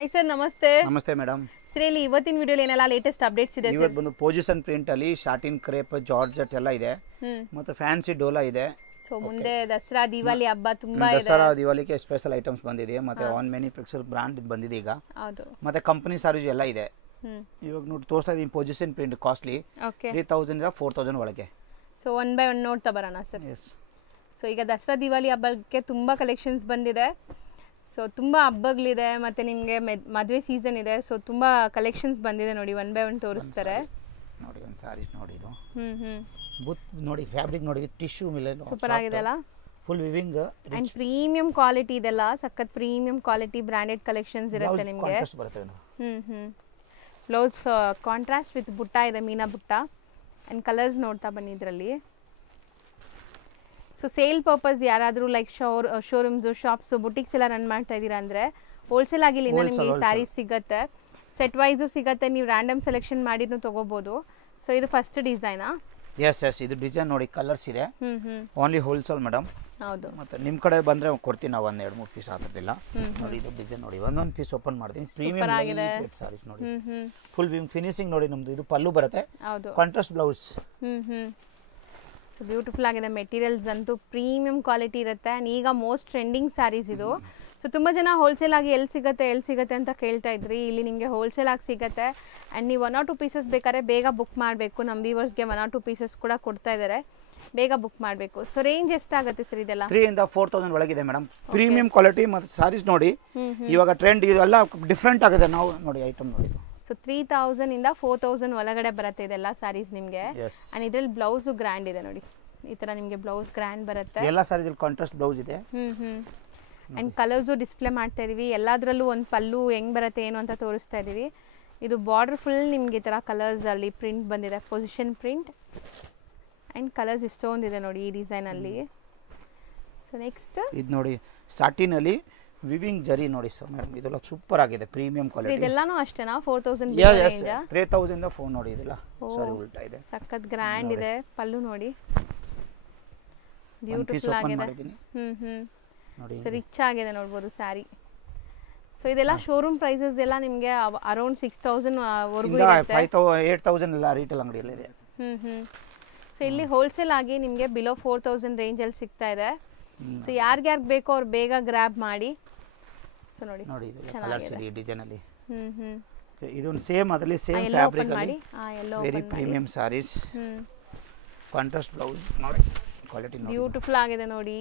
Hi sir, ನಮಸ್ತೆ. ನಮಸ್ತೆ madam. Sir ಇಲ್ಲಿ ಇವತ್ತಿನ ವಿಡಿಯೋಲಿ ಏನೆಲ್ಲ ಲೇಟೆಸ್ಟ್ ಅಪ್ಡೇಟ್ಸ್ ಇದೆ ಸರ್? ಇವತ್ತು ಬಂದು ಪೊಸಿಷನ್ ಪ್ರಿಂಟ್ ಅಲ್ಲಿ ಶಾಟಿನ್ ಕ್ರೇಪ್ ಜಾರ್ಜೆಟ್ ಎಲ್ಲ ಇದೆ ಮತ್ತೆ ಫ್ಯಾನ್ಸಿ ಡೋಲಾ ಇದೆ. ಸೊ ಮುಂದೆ ದಸರಾ ದಿವಾಲಿ ಹಬ್ಬ ತುಂಬಾ ಇದೆ. ದಸರಾ ದಿವಾಲಿಗೆ ಸ್ಪೆಷಲ್ ಐಟಮ್ಸ್ ಬಂದಿದೆ ಮತ್ತೆ ಆನ್ ಮ್ಯಾನುಫ್ಯಾಕ್ಚರ್ ಬ್ರಾಂಡ್ ಬಂದಿದೆ ಈಗ. ಹೌದು. ಮತ್ತೆ ಕಂಪನಿ ಸಾರೀಸ್ ಎಲ್ಲ ಇದೆ. ಇವಾಗ ನೋಡಿ ತೋರಿಸ್ತಾ ಇದೀನಿ ಪೊಸಿಷನ್ ಪ್ರಿಂಟ್ ಕಾಸ್ಟ್ಲಿ 3000 ಇಂದ 4000 ಒಳಗೆ. ಸೊ ಒನ್ ಬೈ ಒನ್ ನೋಡ್ತಾ ಬರೋಣ ಸರ್. ಸೊ ಈಗ ದಸರಾ ದಿವಾಲಿ ಹಬ್ಬಕ್ಕೆ ತುಂಬಾ ಕಲೆಕ್ಷನ್ಸ್ ಬಂದಿದೆ. ಸೊ ತುಂಬಾ ಹಬ್ಬಗಳಿದೆ ಮತ್ತೆ ನಿಮಗೆ ಮದುವೆ ಸೀಸನ್ ಇದೆ. ಸೊ ತುಂಬಾ ಕಲೆಕ್ಷನ್ಸ್ ಬಂದಿದೆ ನೋಡಿ, ಒನ್ ಬೈ ಒನ್ ತೋರಿಸ್ತಾರೆ ನೋಡಿ. ಒಂದು ಸಾರೀಸ್ ನೋಡಿ, ಇದು ಬುತ್ ನೋಡಿ, ಫ್ಯಾಬ್ರಿಕ್ ನೋಡಿ, ವಿತ್ ಟಿಶ್ಯೂ ಮೇಲೆ ಸೂಪರ್ ಆಗಿದೆ ಅಲ್ಲ, full viewing and premium quality ಇದೆಲ್ಲ, ಸಖತ್ ಪ್ರೀಮಿಯಂ ಕ್ವಾಲಿಟಿ ಬ್ರಾಂಡೆಡ್ ಕಲೆಕ್ಷನ್ಸ್ ಇರುತ್ತೆ ನಿಮಗೆ. ಬ್ಲೌಸ್ ಕಾಂಟ್ರಾಸ್ಟ್ ವಿತ್ ಬುಟ್ಟ ಇದೆ, ಮೀನಾ ಬುಟ್ಟ. ಅಂಡ್ ಕಲರ್ಸ್ ನೋಡ್ತಾ ಬನ್ನಿ ಇದರಲ್ಲಿ. ಸೊ ಸೇಲ್ ಪರ್ಪಸ್ ಯಾರಾದರೂ ಲೈಕ್ ಶೋರೂಮ್ಸು, ಶಾಪ್ಸು, ಬುಟಿಕ್ಸ್ ಎಲ್ಲ ರನ್ ಮಾಡ್ತಾ ಇದ್ದೀರಾ ಅಂದರೆ ಹೋಲ್ಸೇಲ್ ಆಗಿ ಇಲ್ಲಿಂದ ನಿಮಗೆ ಈ ಸ್ಯಾರೀಸ್ ಸಿಗುತ್ತೆ. ಸೆಟ್ ವೈಸು ಸಿಗುತ್ತೆ, ನೀವು ರ್ಯಾಂಡಮ್ ಸೆಲೆಕ್ಷನ್ ಮಾಡಿನೂ ತೊಗೋಬೋದು. ಸೊ ಇದು ಫಸ್ಟ್ ಡಿಸೈನಾ? ಎಸ್ ಎಸ್, ಇದು ಡಿಸೈನ್ ನೋಡಿ, ಕಲರ್ಸ್ ಇದೆ. Only wholesale madam. ಹೌದು. ಮತ್ತೆ ನಿಮ್ಮ ಕಡೆ ಬಂದರೆ ಕೊಡ್ತೀನಿ ನಾವು, ಒಂದು 2-3 ಪೀಸ್ ಆಗ್ತದಿಲ್ಲ ನೋಡಿ. ಇದು ಡಿಸೈನ್ ನೋಡಿ, ಒಂದೊಂದು ಪೀಸ್ ಓಪನ್ ಮಾಡ್ತೀನಿ. ಪ್ರೀಮಿಯಂ ಲೈಟ್ ಸಾರೀಸ್ ನೋಡಿ, ಫುಲ್ ಫಿನಿಶಿಂಗ್ ನೋಡಿ. ನಮ್ದು ಇದು ಪಲ್ಲು ಬರುತ್ತೆ, ಕಾಂಟ್ರಾಸ್ಟ್ ಬ್ಲೌಸ್. ಸೊ ಬ್ಯೂಟಿಫುಲ್ ಆಗಿದೆ. ಮೆಟೀರಿಯಲ್ಸ್ ಅಂತೂ ಪ್ರೀಮಿಯಂ ಕ್ವಾಲಿಟಿ ಇರುತ್ತೆ. ಆ್ಯಂಡ್ ಈಗ ಮೋಸ್ಟ್ ಟ್ರೆಂಡಿಂಗ್ ಸ್ಯಾರೀಸ್ ಇದು. ಸೊ ತುಂಬ ಜನ ಹೋಲ್ಸೇಲ್ ಆಗಿ ಎಲ್ಲಿ ಸಿಗುತ್ತೆ ಅಂತ ಕೇಳ್ತಾ ಇದ್ರಿ. ಇಲ್ಲಿ ನಿಮಗೆ ಹೋಲ್ಸೇಲ್ ಆಗಿ ಸಿಗುತ್ತೆ. ಆ್ಯಂಡ್ ನೀವು 1 or 2 ಪೀಸಸ್ ಬೇಕಾದ್ರೆ ಬೇಗ ಬುಕ್ ಮಾಡಬೇಕು. ನಮ್ಮ ವ್ಯೂವರ್ಸ್ಗೆ 1 or 2 ಪೀಸಸ್ ಕೂಡ ಕೊಡ್ತಾ ಇದ್ದಾರೆ, ಬೇಗ ಬುಕ್ ಮಾಡಬೇಕು. ಸೊ ರೇಂಜ್ ಎಷ್ಟಾಗುತ್ತೆ ಸರ್ ಇದೆಲ್ಲ? 3 ಇಂದ 4000 ಒಳಗಿದೆ ಮೇಡಮ್. ಪ್ರೀಮಿಯಂ ಕ್ವಾಲಿಟಿ ಮತ್ತು ಸ್ಯಾರೀಸ್ ನೋಡಿ, ಇವಾಗ ಟ್ರೆಂಡ್ ಇದೆಲ್ಲ ಡಿಫ್ರೆಂಟ್ ಆಗಿದೆ. ನಾವು ನೋಡಿ ಐಟಮ್ ನೋಡಿ. ಸೊ 3000 ಇಂದ 4000 ಒಳಗಡೆ ಬರುತ್ತೆ ಇದೆಲ್ಲ ಸ್ಯಾರೀಸ್ ನಿಮಗೆ. ಅಂಡ್ ಇದ್ರಲ್ಲಿ ಬ್ಲೌಸ್ ಗ್ರ್ಯಾಂಡ್ ಇದೆ ನೋಡಿ, ಈ ತರ ನಿಮಗೆ ಬ್ಲೌಸ್ ಗ್ರ್ಯಾಂಡ್ ಬರುತ್ತೆ. ಎಲ್ಲ ಸ್ಯಾರೀಸ್ ಕಾಂಟ್ರಾಸ್ಟ್ ಬ್ಲೌಸ್ ಇದೆ. ಅಂಡ್ ಕಲರ್ಸ್ ಡಿಸ್ಪ್ಲೇ ಮಾಡ್ತಾ ಇದೀವಿ. ಎಲ್ಲದರಲ್ಲೂ ಒಂದು ಪಲ್ಲು ಹೆಂಗ್ ಬರುತ್ತೆ ಏನು ಅಂತ ತೋರಿಸ್ತಾ ಇದೀವಿ. ಇದು ಬಾರ್ಡರ್ ಫುಲ್ ನಿಮ್ಗೆ ಈ ತರ ಕಲರ್ಸ್ ಅಲ್ಲಿ ಪ್ರಿಂಟ್ ಬಂದಿದೆ, ಪೊಸಿಷನ್ ಪ್ರಿಂಟ್. ಅಂಡ್ ಕಲರ್ಸ್ ಇಷ್ಟೊಂದಿದೆ ನೋಡಿ ಈ ಡಿಸೈನ್ ಅಲ್ಲಿ. ಸೊ ನೆಕ್ಸ್ಟ್ ಇದು ನೋಡಿ, ಸಾಟಿನ್ ಅಲ್ಲಿ ವಿವಿಂಗ್ ಜರಿ ನೋಡಿ ಸರ್ ಮೇಡಮ್, ಇದೆಲ್ಲ ಸೂಪರ್ ಆಗಿದೆ, ಪ್ರೀಮಿಯಂ ಕ್ವಾಲಿಟಿ. ಇದೆಲ್ಲಾನು ಅಷ್ಟೇನಾ? 4000 ರೇಂಜ್? 3000 ಇಂದ 4 ನೋಡಿ. ಇದೆಲ್ಲ ಸಾರಿ ಉಲ್ಟಾ ಇದೆ, ಸಖತ್ ಗ್ರ್ಯಾಂಡ್ ಇದೆ. ಪಲ್ಲು ನೋಡಿ, ಬ್ಯೂಟಿಫುಲ್ ಆಗಿದೆ. ನೋಡಿ, ಸೊ ರಿಚ್ ಆಗಿದೆ ನೋಡ್ಬೋದು ಸ್ಯಾರಿ. ಸೊ ಇದೆಲ್ಲ ಶೋರೂಮ್ ಪ್ರೈಸಸ್ ಎಲ್ಲ ನಿಮಗೆ ಅರೌಂಡ್ 6000 ವರೆಗೂ ಇರುತ್ತೆ. 8000 ಎಲ್ಲ ರೀಟೇಲ್ ಅಂಗಡಿಯಲ್ಲಿ ಇದೆ. ಸೊ ಇಲ್ಲಿ ಹೋಲ್ಸೇಲ್ ಆಗಿ ನಿಮಗೆ ಬಿಲೋ 4000 ರೇಂಜ್ ಅಲ್ಲಿ ಸಿಗ್ತಾ ಇದೆ. ಸೊ ಯಾರ್ಯಾರು ಬೇಕೋ ಅವ್ರು ಬೇಗ ಗ್ರ್ಯಾಬ್ ಮಾಡಿ. ಸೊ ನೋಡಿ ನೋಡಿ, ಇದು ಕಲರ್ಸ್ ಇದೆ ಡಿಸೈನ್ ಅಲ್ಲಿ. ಇದು ಸೇಮ್ ಅದರಲ್ಲಿ ಸೇಮ್ ಫ್ಯಾಬ್ರಿಕ್ ಅಲ್ಲಿ very premium sarees, contrast blouse ನೋಡಿ, ಕ್ವಾಲಿಟಿ ನೋಡಿ, ಬ್ಯೂಟಿಫುಲ್ ಆಗಿದೆ ನೋಡಿ.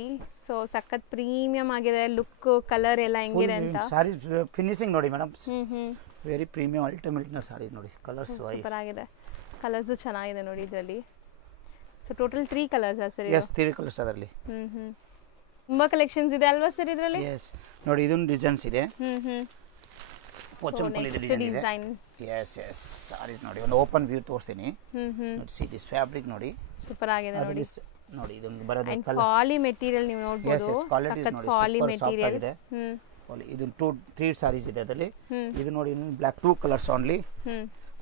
ಸೊ ಸಖತ್ ಪ್ರೀಮಿಯಂ ಆಗಿದೆ, ಲುಕ್ ಕಲರ್ ಎಲ್ಲ ಹೆಂಗಿದೆ ಅಂತ. ಸಾರೀಸ್ ಫಿನಿಶಿಂಗ್ ನೋಡಿ madam, very premium ultimate sarees ನೋಡಿ. ಕಲರ್ಸ್ ಸೂಪರ್ ಆಗಿದೆ, ಕಲರ್ಸ್ ಚೆನ್ನಾಗಿದೆ ನೋಡಿ ಇದರಲ್ಲಿ. So total 3 colours sir? Yes, 3 colours ಅದರಲ್ಲಿ. ತುಂಬಾ ಕಲೆಕ್ಷನ್ಸ್ ಇದೆ ಅಲ್ವಾ ಸರ್ ಇದರಲ್ಲಿ? ಎಸ್ ನೋಡಿ, ಇದೊಂದು ಡಿಸೈನ್ಸ್ ಇದೆ. ಪೋಚಂಪಲ್ಲಿ ಡಿಸೈನ್ ಇದೆ. ಎಸ್ ಎಸ್, ಸಾರೀಸ್ ನೋಡಿ, ಒಂದು ಓಪನ್ ವ್ಯೂ ತೋರಿಸ್ತೀನಿ ನೋಡಿ. ಸಿ ದಿಸ್ ಫ್ಯಾಬ್ರಿಕ್ ನೋಡಿ, ಸೂಪರ್ ಆಗಿದೆ ನೋಡಿ. ನೋಡಿ ಇದೊಂದು ಬರೋದು ಪಾಲಿ ಮೆಟೀರಿಯಲ್ ನೀವು ನೋಡಬಹುದು, ಸಖತ್ ಪಾಲಿ ಮೆಟೀರಿಯಲ್ ಇದೆ. ಇದು 2-3 ಸಾರೀಸ್ ಇದೆ ಅದರಲ್ಲಿ. ಇದು ನೋಡಿ, ಬ್ಲಾಕ್ 2 ಕಲರ್ಸ್ ಓನ್ಲಿ.